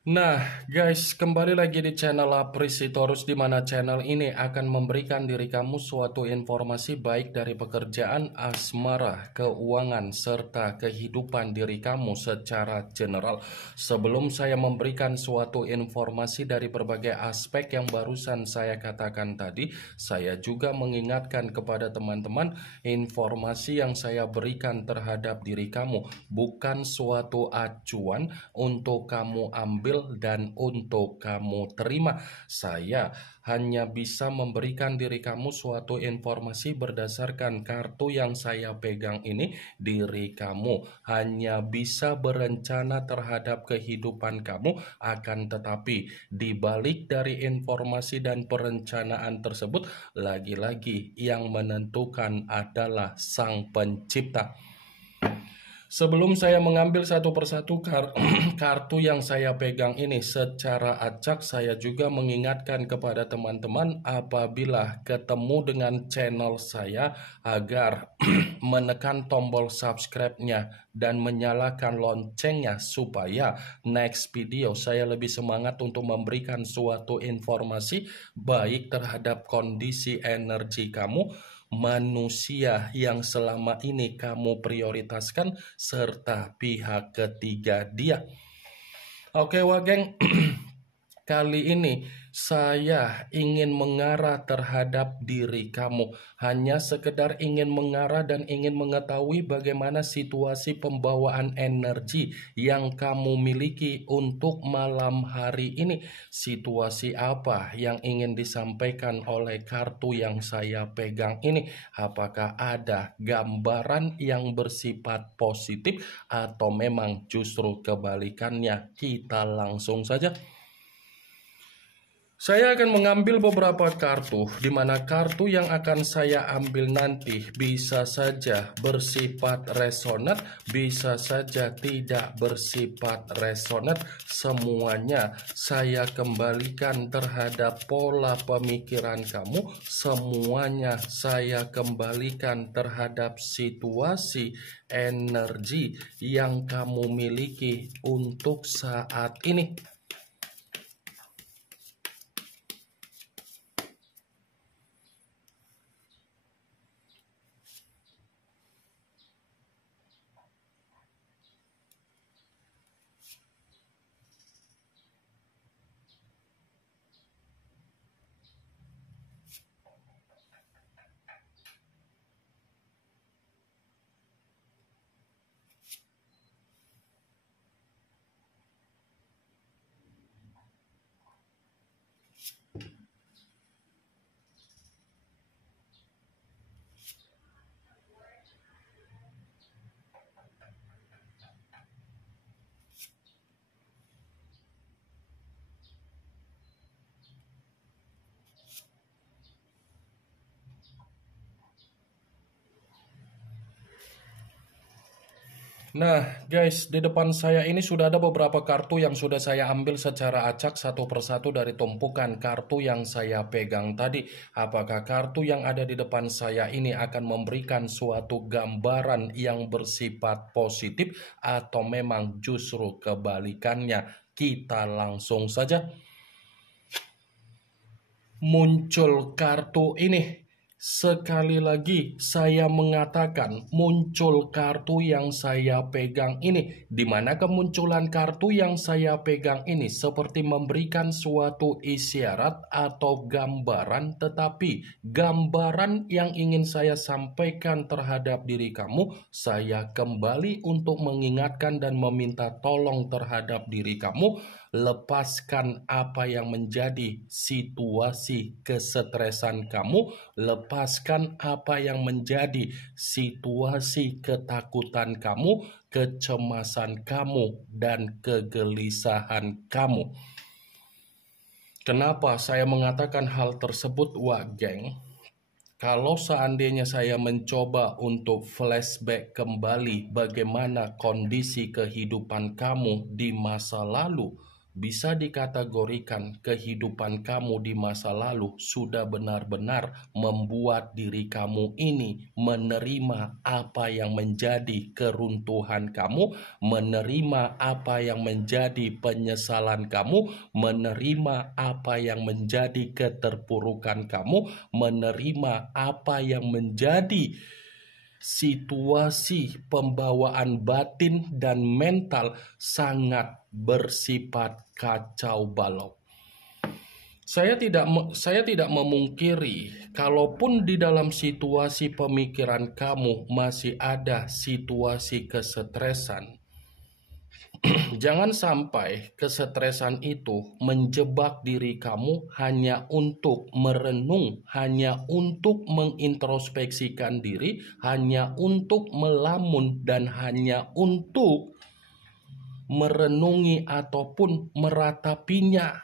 Nah, guys, kembali lagi di channel Apresitorus, di mana channel ini akan memberikan diri kamu suatu informasi baik dari pekerjaan, asmara, keuangan, serta kehidupan diri kamu secara general. Sebelum saya memberikan suatu informasi dari berbagai aspek yang barusan saya katakan tadi, saya juga mengingatkan kepada teman-teman, informasi yang saya berikan terhadap diri kamu bukan suatu acuan untuk kamu ambil dan untuk kamu terima. Saya hanya bisa memberikan diri kamu suatu informasi berdasarkan kartu yang saya pegang ini. Diri kamu hanya bisa berencana terhadap kehidupan kamu, akan tetapi di balik dari informasi dan perencanaan tersebut, lagi-lagi yang menentukan adalah Sang Pencipta. Sebelum saya mengambil satu persatu kartu yang saya pegang ini secara acak, saya juga mengingatkan kepada teman-teman apabila ketemu dengan channel saya agar menekan tombol subscribe-nya dan menyalakan loncengnya supaya next video saya lebih semangat untuk memberikan suatu informasi baik terhadap kondisi energi kamu, manusia yang selama ini kamu prioritaskan, serta pihak ketiga dia. Oke, Wageng. Kali ini saya ingin mengarah terhadap diri kamu. Hanya sekedar ingin mengarah dan ingin mengetahui bagaimana situasi pembawaan energi yang kamu miliki untuk malam hari ini. Situasi apa yang ingin disampaikan oleh kartu yang saya pegang ini? Apakah ada gambaran yang bersifat positif atau memang justru kebalikannya? Kita langsung saja. Saya akan mengambil beberapa kartu, di mana kartu yang akan saya ambil nanti bisa saja bersifat resonat, bisa saja tidak bersifat resonat. Semuanya saya kembalikan terhadap pola pemikiran kamu, semuanya saya kembalikan terhadap situasi energi yang kamu miliki untuk saat ini. Nah, guys, di depan saya ini sudah ada beberapa kartu yang sudah saya ambil secara acak satu persatu dari tumpukan kartu yang saya pegang tadi. Apakah kartu yang ada di depan saya ini akan memberikan suatu gambaran yang bersifat positif atau memang justru kebalikannya? Kita langsung saja. Muncul kartu ini. Sekali lagi saya mengatakan muncul kartu yang saya pegang ini, di mana kemunculan kartu yang saya pegang ini seperti memberikan suatu isyarat atau gambaran, tetapi gambaran yang ingin saya sampaikan terhadap diri kamu, saya kembali untuk mengingatkan dan meminta tolong terhadap diri kamu. Lepaskan apa yang menjadi situasi kesetresan kamu, lepaskan apa yang menjadi situasi ketakutan kamu, kecemasan kamu, dan kegelisahan kamu. Kenapa saya mengatakan hal tersebut, Wak Geng? Kalau seandainya saya mencoba untuk flashback kembali bagaimana kondisi kehidupan kamu di masa lalu, bisa dikategorikan kehidupan kamu di masa lalu sudah benar-benar membuat diri kamu ini menerima apa yang menjadi keruntuhan kamu, menerima apa yang menjadi penyesalan kamu, menerima apa yang menjadi keterpurukan kamu, menerima apa yang menjadi situasi pembawaan batin dan mental sangat bersifat kacau balau. Saya tidak memungkiri, kalaupun di dalam situasi pemikiran kamu masih ada situasi kesetresan, jangan sampai kesetresan itu menjebak diri kamu hanya untuk merenung, hanya untuk mengintrospeksikan diri, hanya untuk melamun, dan hanya untuk merenungi ataupun meratapinya.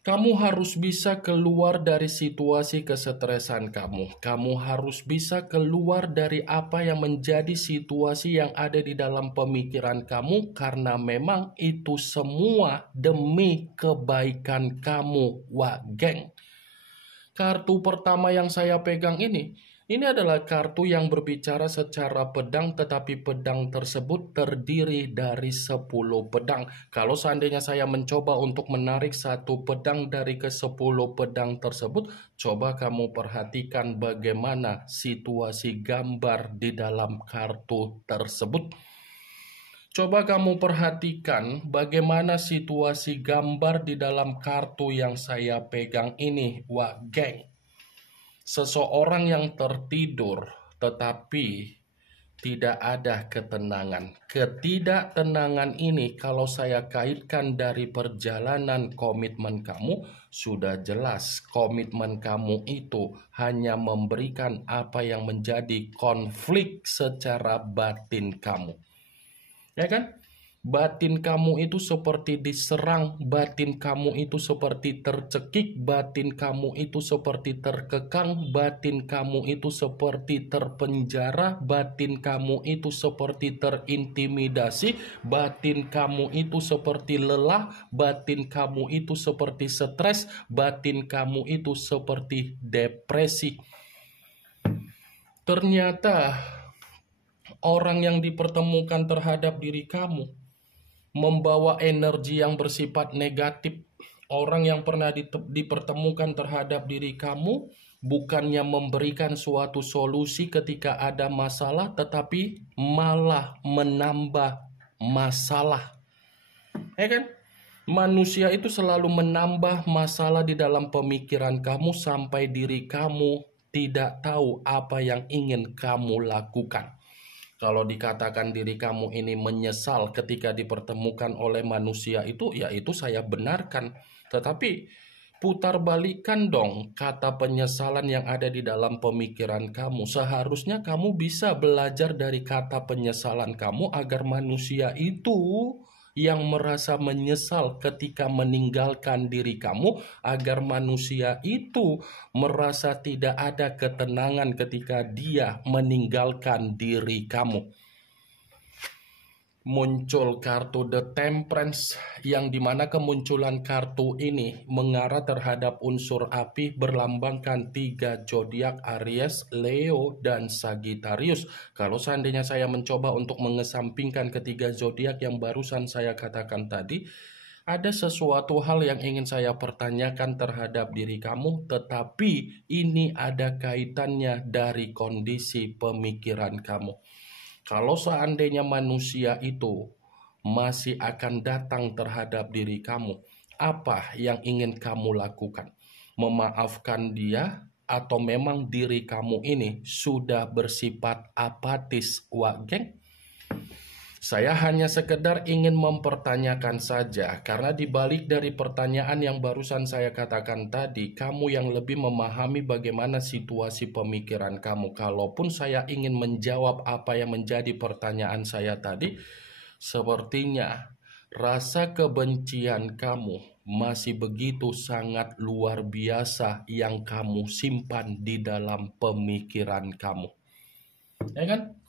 Kamu harus bisa keluar dari situasi kesetresan kamu. Kamu harus bisa keluar dari apa yang menjadi situasi yang ada di dalam pemikiran kamu, karena memang itu semua demi kebaikan kamu, wah geng. Kartu pertama yang saya pegang ini adalah kartu yang berbicara secara pedang, tetapi pedang tersebut terdiri dari 10 pedang. Kalau seandainya saya mencoba untuk menarik satu pedang dari ke-10 pedang tersebut, coba kamu perhatikan bagaimana situasi gambar di dalam kartu tersebut. Coba kamu perhatikan bagaimana situasi gambar di dalam kartu yang saya pegang ini, wah geng. Seseorang yang tertidur tetapi tidak ada ketenangan. Ketidaktenangan ini kalau saya kaitkan dari perjalanan komitmen kamu, sudah jelas komitmen kamu itu hanya memberikan apa yang menjadi konflik secara batin kamu. Ya kan? Batin kamu itu seperti diserang, batin kamu itu seperti tercekik, batin kamu itu seperti terkekang, batin kamu itu seperti terpenjara, batin kamu itu seperti terintimidasi, batin kamu itu seperti lelah, batin kamu itu seperti stres, batin kamu itu seperti depresi. Ternyata orang yang dipertemukan terhadap diri kamu membawa energi yang bersifat negatif. Orang yang pernah dipertemukan terhadap diri kamu bukannya memberikan suatu solusi ketika ada masalah, tetapi malah menambah masalah. Ya kan? Manusia itu selalu menambah masalah di dalam pemikiran kamu sampai diri kamu tidak tahu apa yang ingin kamu lakukan. Kalau dikatakan diri kamu ini menyesal ketika dipertemukan oleh manusia itu, ya itu saya benarkan. Tetapi putar balikan dong kata penyesalan yang ada di dalam pemikiran kamu. Seharusnya kamu bisa belajar dari kata penyesalan kamu agar manusia itu yang merasa menyesal ketika meninggalkan diri kamu, agar manusia itu merasa tidak ada ketenangan ketika dia meninggalkan diri kamu. Muncul kartu The Temperance, yang dimana kemunculan kartu ini mengarah terhadap unsur api, berlambangkan 3 zodiak Aries, Leo, dan Sagittarius. Kalau seandainya saya mencoba untuk mengesampingkan ketiga zodiak yang barusan saya katakan tadi, ada sesuatu hal yang ingin saya pertanyakan terhadap diri kamu, tetapi ini ada kaitannya dari kondisi pemikiran kamu. Kalau seandainya manusia itu masih akan datang terhadap diri kamu, apa yang ingin kamu lakukan? Memaafkan dia, atau memang diri kamu ini sudah bersifat apatis, wah geng? Saya hanya sekedar ingin mempertanyakan saja, karena dibalik dari pertanyaan yang barusan saya katakan tadi, kamu yang lebih memahami bagaimana situasi pemikiran kamu. Kalaupun saya ingin menjawab apa yang menjadi pertanyaan saya tadi, sepertinya rasa kebencian kamu masih begitu sangat luar biasa yang kamu simpan di dalam pemikiran kamu. Ya kan?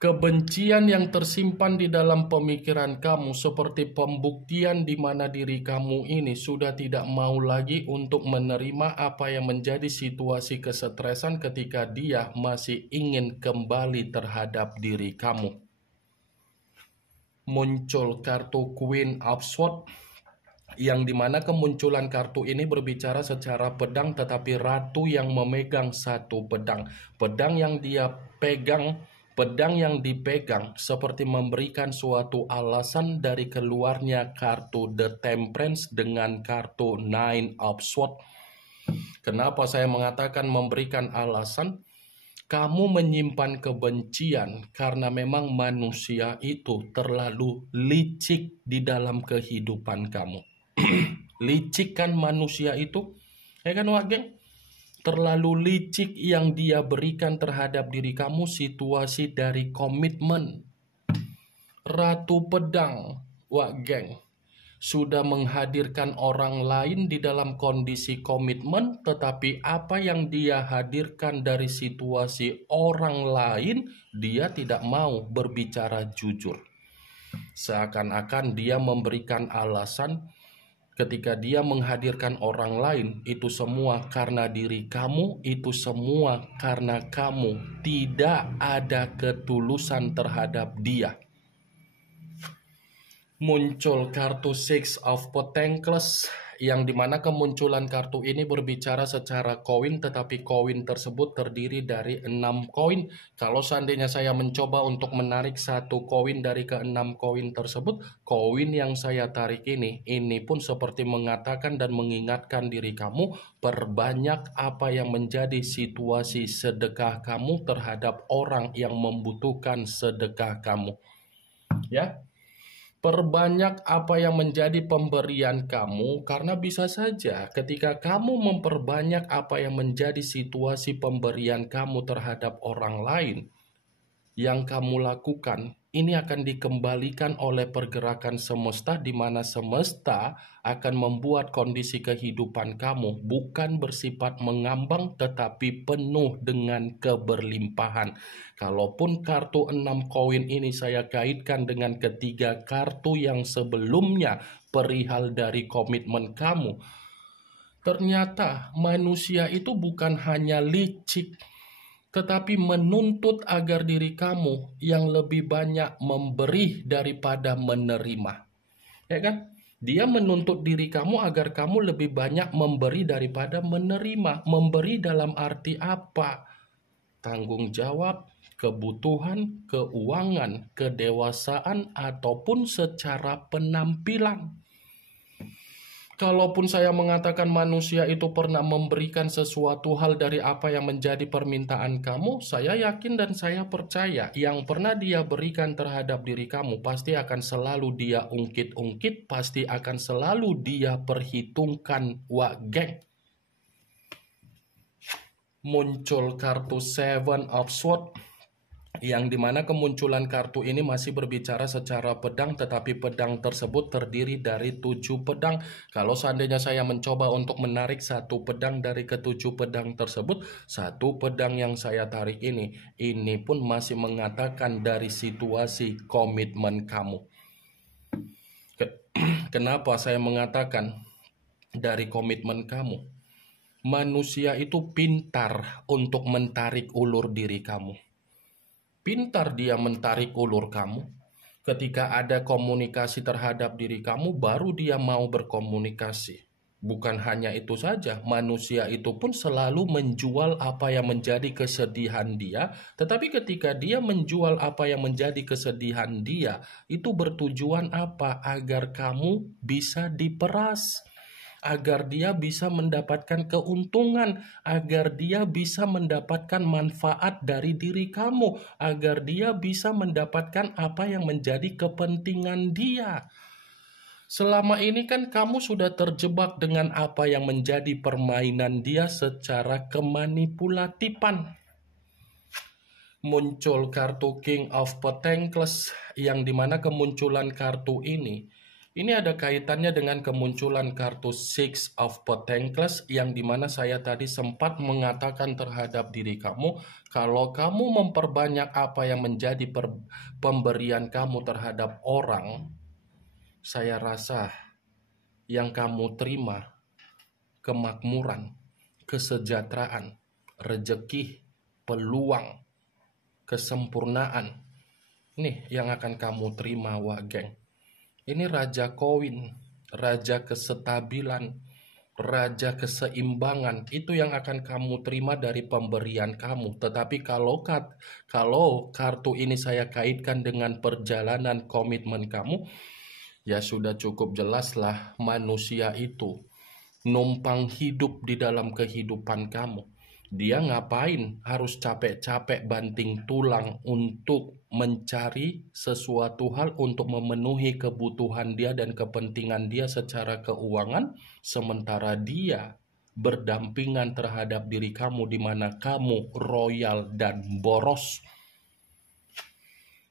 Kebencian yang tersimpan di dalam pemikiran kamu seperti pembuktian di mana diri kamu ini sudah tidak mau lagi untuk menerima apa yang menjadi situasi kesetresan ketika dia masih ingin kembali terhadap diri kamu. Muncul kartu Queen of Swords, yang dimana kemunculan kartu ini berbicara secara pedang, tetapi ratu yang memegang satu pedang. Pedang yang dipegang seperti memberikan suatu alasan dari keluarnya kartu The Temperance dengan kartu Nine of Swords. Kenapa saya mengatakan memberikan alasan? Kamu menyimpan kebencian karena memang manusia itu terlalu licik di dalam kehidupan kamu. Licik kan manusia itu, ya kan Wak Geng? Terlalu licik yang dia berikan terhadap diri kamu situasi dari komitmen. Ratu Pedang, Wak Geng, sudah menghadirkan orang lain di dalam kondisi komitmen, tetapi apa yang dia hadirkan dari situasi orang lain, dia tidak mau berbicara jujur. Seakan-akan dia memberikan alasan ketika dia menghadirkan orang lain, itu semua karena diri kamu, itu semua karena kamu tidak ada ketulusan terhadap dia. Muncul kartu Six of Pentacles, yang dimana kemunculan kartu ini berbicara secara koin, tetapi koin tersebut terdiri dari 6 koin. Kalau seandainya saya mencoba untuk menarik satu koin dari ke-6 koin tersebut, koin yang saya tarik ini pun seperti mengatakan dan mengingatkan diri kamu, perbanyak apa yang menjadi situasi sedekah kamu terhadap orang yang membutuhkan sedekah kamu. Ya. Perbanyak apa yang menjadi pemberian kamu, karena bisa saja ketika kamu memperbanyak apa yang menjadi situasi pemberian kamu terhadap orang lain, yang kamu lakukan ini akan dikembalikan oleh pergerakan semesta, di mana semesta akan membuat kondisi kehidupan kamu bukan bersifat mengambang tetapi penuh dengan keberlimpahan. Kalaupun kartu 6 koin ini saya kaitkan dengan ketiga kartu yang sebelumnya perihal dari komitmen kamu, ternyata manusia itu bukan hanya licik, tetapi menuntut agar diri kamu yang lebih banyak memberi daripada menerima. Ya kan? Dia menuntut diri kamu agar kamu lebih banyak memberi daripada menerima. Memberi dalam arti apa? Tanggung jawab, kebutuhan, keuangan, kedewasaan, ataupun secara penampilan. Kalaupun saya mengatakan manusia itu pernah memberikan sesuatu hal dari apa yang menjadi permintaan kamu, saya yakin dan saya percaya yang pernah dia berikan terhadap diri kamu pasti akan selalu dia ungkit-ungkit, pasti akan selalu dia perhitungkan, Wak Geng. Muncul kartu Seven of Swords, yang dimana kemunculan kartu ini masih berbicara secara pedang, tetapi pedang tersebut terdiri dari 7 pedang. Kalau seandainya saya mencoba untuk menarik satu pedang dari ke-7 pedang tersebut, satu pedang yang saya tarik ini pun masih mengatakan dari situasi komitmen kamu. Kenapa saya mengatakan dari komitmen kamu? Manusia itu pintar untuk mentarik ulur diri kamu. Pintar dia mentarik ulur kamu. Ketika ada komunikasi terhadap diri kamu, baru dia mau berkomunikasi. Bukan hanya itu saja, manusia itu pun selalu menjual apa yang menjadi kesedihan dia. Tetapi ketika dia menjual apa yang menjadi kesedihan dia, itu bertujuan apa? Agar kamu bisa diperas, agar dia bisa mendapatkan keuntungan, agar dia bisa mendapatkan manfaat dari diri kamu, agar dia bisa mendapatkan apa yang menjadi kepentingan dia. Selama ini kan kamu sudah terjebak dengan apa yang menjadi permainan dia secara kemanipulatifan. Muncul kartu King of Pentacles, yang dimana kemunculan kartu ini Ini ada kaitannya dengan kemunculan kartu Six of Pentacles yang dimana saya tadi sempat mengatakan terhadap diri kamu, kalau kamu memperbanyak apa yang menjadi pemberian kamu terhadap orang, saya rasa yang kamu terima kemakmuran, kesejahteraan, rejeki, peluang, kesempurnaan. Nih yang akan kamu terima, wah geng. Ini raja koin, raja kesestabilan, raja keseimbangan. Itu yang akan kamu terima dari pemberian kamu. Tetapi kalau kartu ini saya kaitkan dengan perjalanan komitmen kamu, ya sudah cukup jelaslah manusia itu numpang hidup di dalam kehidupan kamu. Dia ngapain harus capek-capek banting tulang untuk mencari sesuatu hal untuk memenuhi kebutuhan dia dan kepentingan dia secara keuangan, sementara dia berdampingan terhadap diri kamu di mana kamu royal dan boros.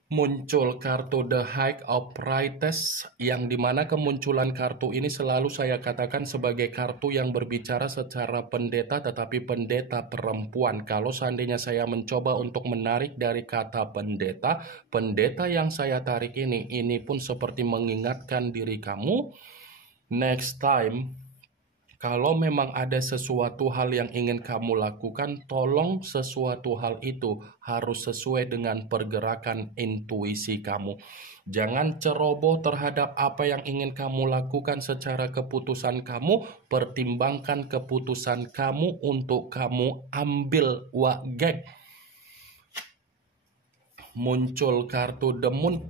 Muncul kartu The High of Priestess yang dimana kemunculan kartu ini selalu saya katakan sebagai kartu yang berbicara secara pendeta, tetapi pendeta perempuan. Kalau seandainya saya mencoba untuk menarik dari kata pendeta, pendeta yang saya tarik ini pun seperti mengingatkan diri kamu, next time kalau memang ada sesuatu hal yang ingin kamu lakukan, tolong sesuatu hal itu harus sesuai dengan pergerakan intuisi kamu. Jangan ceroboh terhadap apa yang ingin kamu lakukan secara keputusan kamu. Pertimbangkan keputusan kamu untuk kamu ambil, wah geng. Muncul kartu The Moon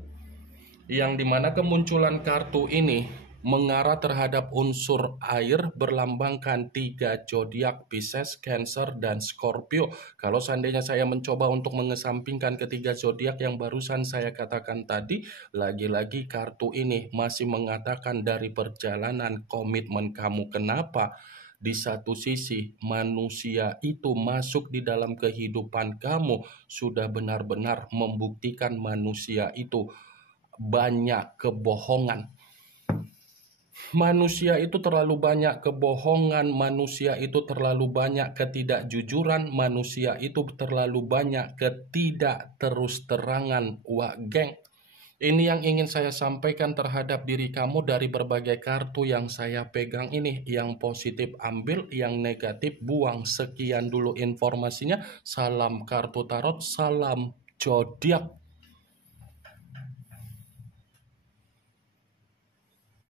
yang dimana kemunculan kartu ini mengarah terhadap unsur air berlambangkan 3 zodiak Pisces, Cancer, dan Scorpio. Kalau seandainya saya mencoba untuk mengesampingkan ketiga zodiak yang barusan saya katakan tadi, lagi-lagi kartu ini masih mengatakan dari perjalanan komitmen kamu. Kenapa? Di satu sisi manusia itu masuk di dalam kehidupan kamu sudah benar-benar membuktikan manusia itu banyak kebohongan. Manusia itu terlalu banyak kebohongan, manusia itu terlalu banyak ketidakjujuran, manusia itu terlalu banyak ketidakterus-terangan. Wah geng, ini yang ingin saya sampaikan terhadap diri kamu dari berbagai kartu yang saya pegang ini. Yang positif ambil, yang negatif buang. Sekian dulu informasinya. Salam kartu tarot, salam zodiak.